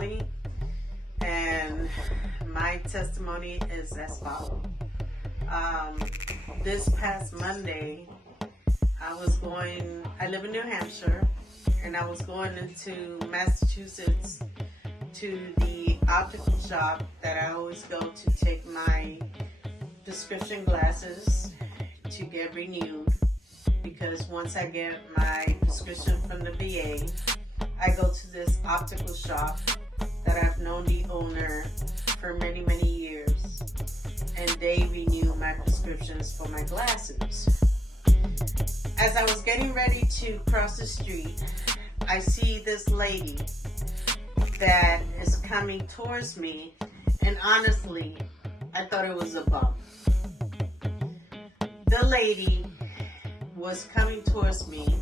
Magali, and my testimony is as follows. This past Monday, I live in New Hampshire, and I was going into Massachusetts to the optical shop that I always go to take my prescription glasses to get renewed, because once I get my prescription from the VA, I go to this optical shop that I've known the owner for many, many years, and they renew my prescriptions for my glasses. As I was getting ready to cross the street, I see this lady that is coming towards me, and honestly, I thought it was a bum. The lady was coming towards me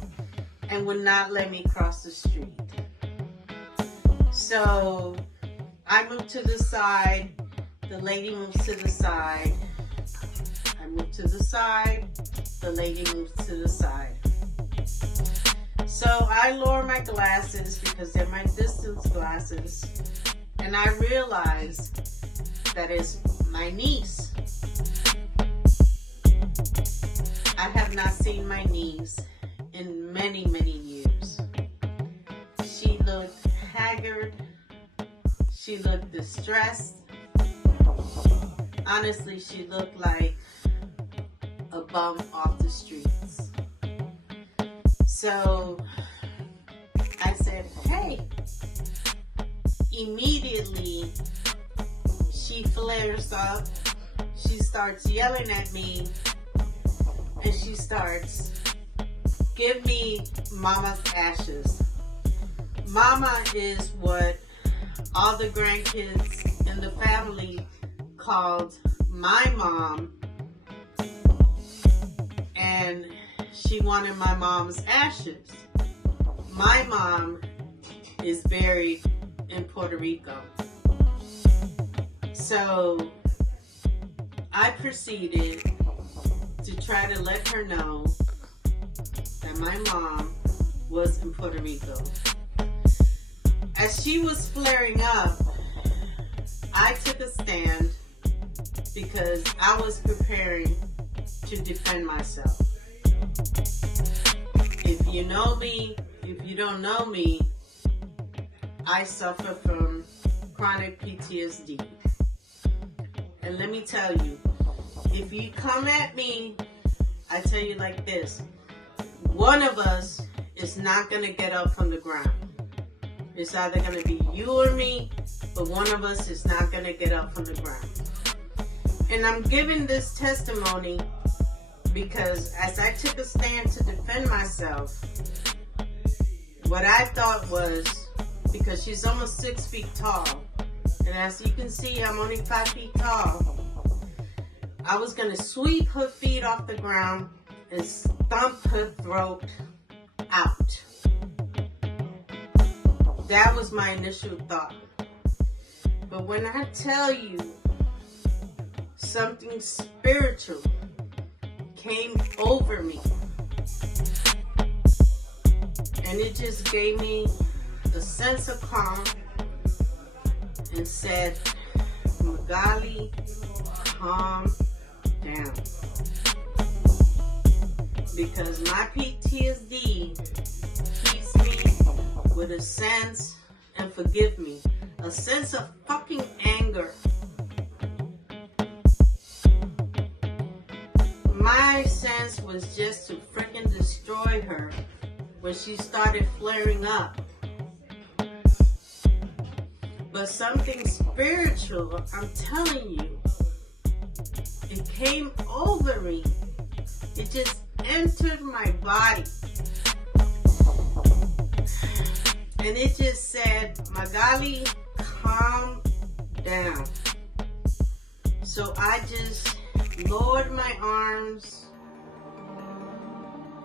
and would not let me cross the street. So I moved to the side, the lady moves to the side, I moved to the side, the lady moves to the side. So I lower my glasses because they're my distance glasses, and I realized that it's my niece. I have not seen my niece in many, many years. She looked haggard. She looked distressed. Honestly, she looked like a bum off the streets. So I said, hey. Immediately, she flares up. She starts yelling at me. And she starts, give me Mama's ashes. Mama is what all the grandkids in the family called my mom. And she wanted my mom's ashes. My mom is buried in Puerto Rico. So I proceeded to try to let her know that my mom was in Puerto Rico. As she was flaring up, I took a stand because I was preparing to defend myself. If you know me, if you don't know me, I suffer from chronic PTSD. And let me tell you, if you come at me, I tell you like this, one of us is not going to get up from the ground. It's either going to be you or me, but one of us is not going to get up from the ground. And I'm giving this testimony because as I took a stand to defend myself, what I thought was, because she's almost 6 feet tall, and as you can see, I'm only 5 feet tall, I was going to sweep her feet off the ground and stomp her throat out. That was my initial thought. But when I tell you something spiritual came over me, and it just gave me a sense of calm and said, Magali, calm down. Because my PTSD keeps me with a sense, and forgive me, a sense of fucking anger. My sense was just to freaking destroy her when she started flaring up. But something spiritual, I'm telling you, it came over me. It just entered my body. And it just said, Magali, calm down. So I just lowered my arms.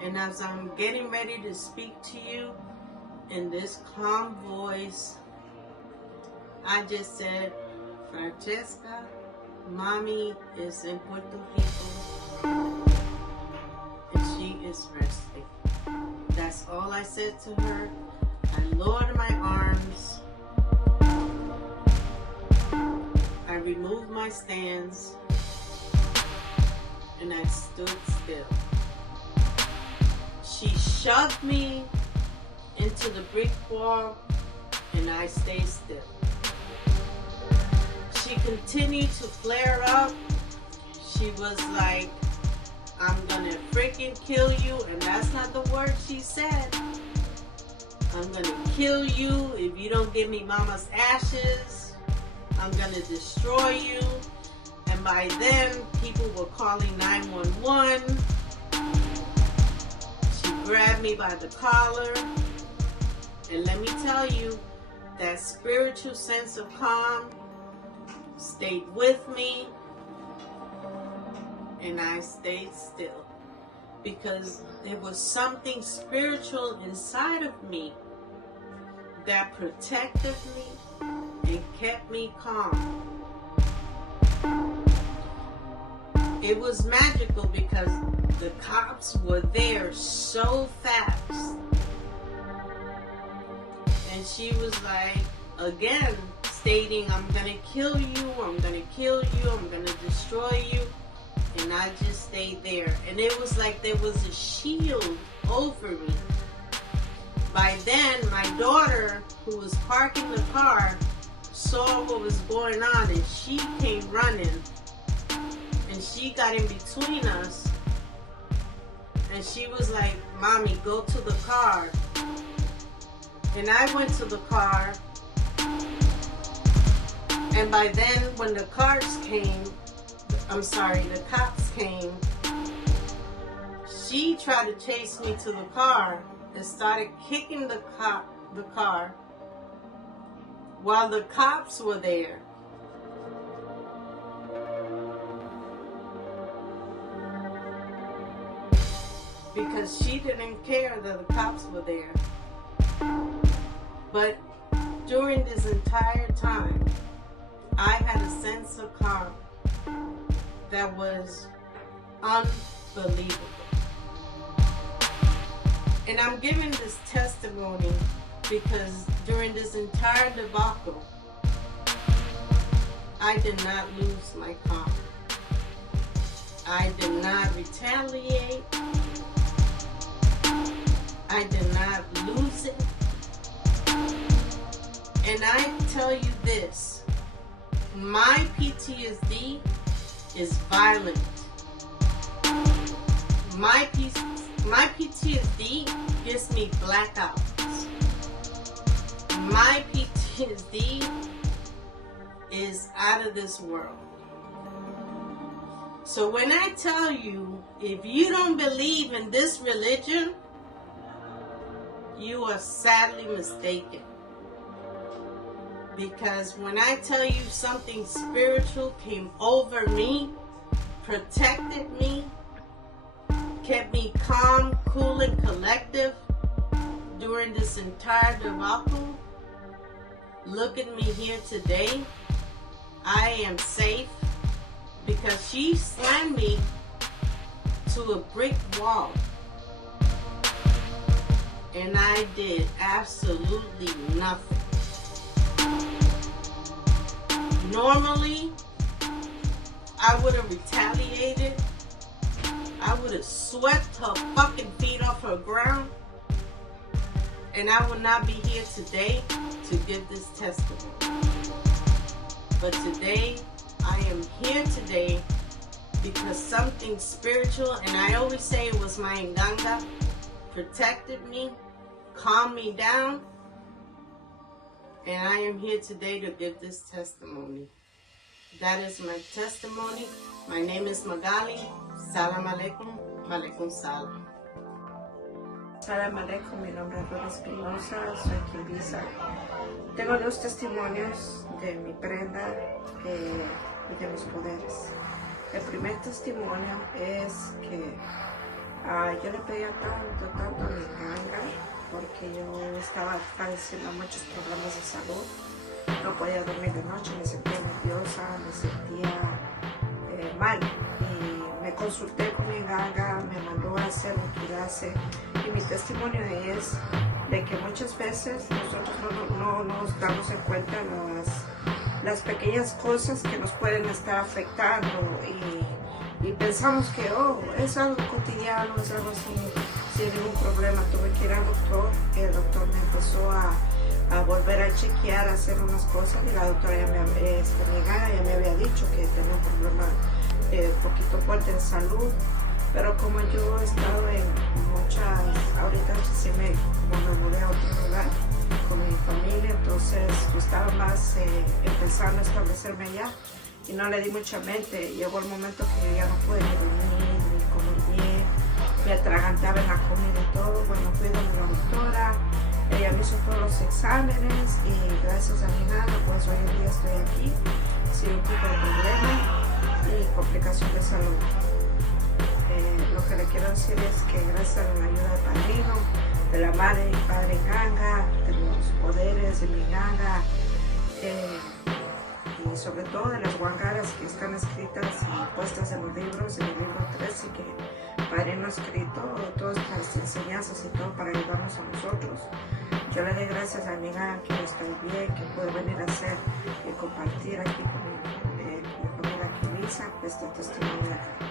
And as I'm getting ready to speak to you in this calm voice, I just said, Francesca, Mommy is in Puerto Rico and she is resting. That's all I said to her. I lowered my arms I removed my stands and I stood still. She shoved me into the brick wall and I stayed still. She continued to flare up. She was like, I'm gonna freaking kill you, and that's not the word she said. I'm gonna kill you if you don't give me mama's ashes. I'm gonna destroy you. And by then, people were calling 911. She grabbed me by the collar. And let me tell you, that spiritual sense of calm stayed with me. And I stayed still. Because there was something spiritual inside of me that protected me and kept me calm. It was magical because the cops were there so fast. And she was like, again, stating, I'm gonna kill you, I'm gonna kill you, I'm gonna destroy you. And I just stayed there. And it was like there was a shield over me. By then, my daughter, who was parking the car, saw what was going on and she came running. And she got in between us. And she was like, Mommy, go to the car. And I went to the car. And by then, when the cops came, she tried to chase me to the car and started kicking the car while the cops were there. Because she didn't care that the cops were there. But during this entire time, I had a sense of calm that was unbelievable. And I'm giving this testimony because during this entire debacle, I did not lose my calm. I did not retaliate. I did not lose it. And I tell you this, my PTSD is violent. My PTSD gives me blackouts. My PTSD is out of this world. So when I tell you, if you don't believe in this religion, you are sadly mistaken. Because when I tell you something spiritual came over me, protected me, kept me calm, cool, and collective during this entire debacle, look at me here today. I am safe because she slammed me to a brick wall. And I did absolutely nothing. Normally, I would have retaliated. I would have swept her fucking feet off her ground. And I would not be here today to give this testimony. But today, I am here today because something spiritual, and I always say it was my nganga, protected me, calmed me down. And I am here today to give this testimony. That is my testimony. My name is Magali. Salam alaikum. Malaikum salam. Salam alaikum. Mi nombre es Ruth Espinosa. Soy quilvisa. Tengo dos testimonios de mi prenda y de mis poderes. El primer testimonio es que yo le pedía tanto a mi nganga, porque yo estaba padeciendo muchos problemas de salud. No podía dormir de noche, me sentía nerviosa, me sentía mal. Y me consulté con mi nganga, me mandó a hacer un clase. Y mi testimonio es de que muchas veces nosotros no nos damos en cuenta las pequeñas cosas que nos pueden estar afectando y pensamos que, oh, es algo cotidiano, es algo sin ningún problema. Tuve que ir al doctor y el doctor me empezó a volver a chequear, a hacer unas cosas y la doctora ya me había dicho que tenía un problema un poquito fuerte en salud, pero como yo he estado en ahorita sí como me mudé a otro lugar con mi familia, entonces yo estaba más empezando a establecerme allá y no le di mucha mente. Llegó el momento que yo ya no pude ni dormir, ni comer bien, me atragantaba en la comida y todo. Bueno, fui donde la doctora, ella me hizo todos los exámenes y gracias a mi nada, pues hoy en día estoy aquí sin un tipo de problema y complicación de salud. Lo que le quiero decir es que gracias a la ayuda del padrino, de la madre y padre Nganga, de los poderes de mi Nganga, y sobre todo de las guangaras que están escritas y puestas en los libros, en el libro 13 que Padrino ha escrito, todas las enseñanzas y todo para ayudarnos a nosotros. Yo le doy gracias a mi Nganga que estoy bien, que puedo venir a hacer y compartir aquí con mi familia aquí, Lisa, este testimonio.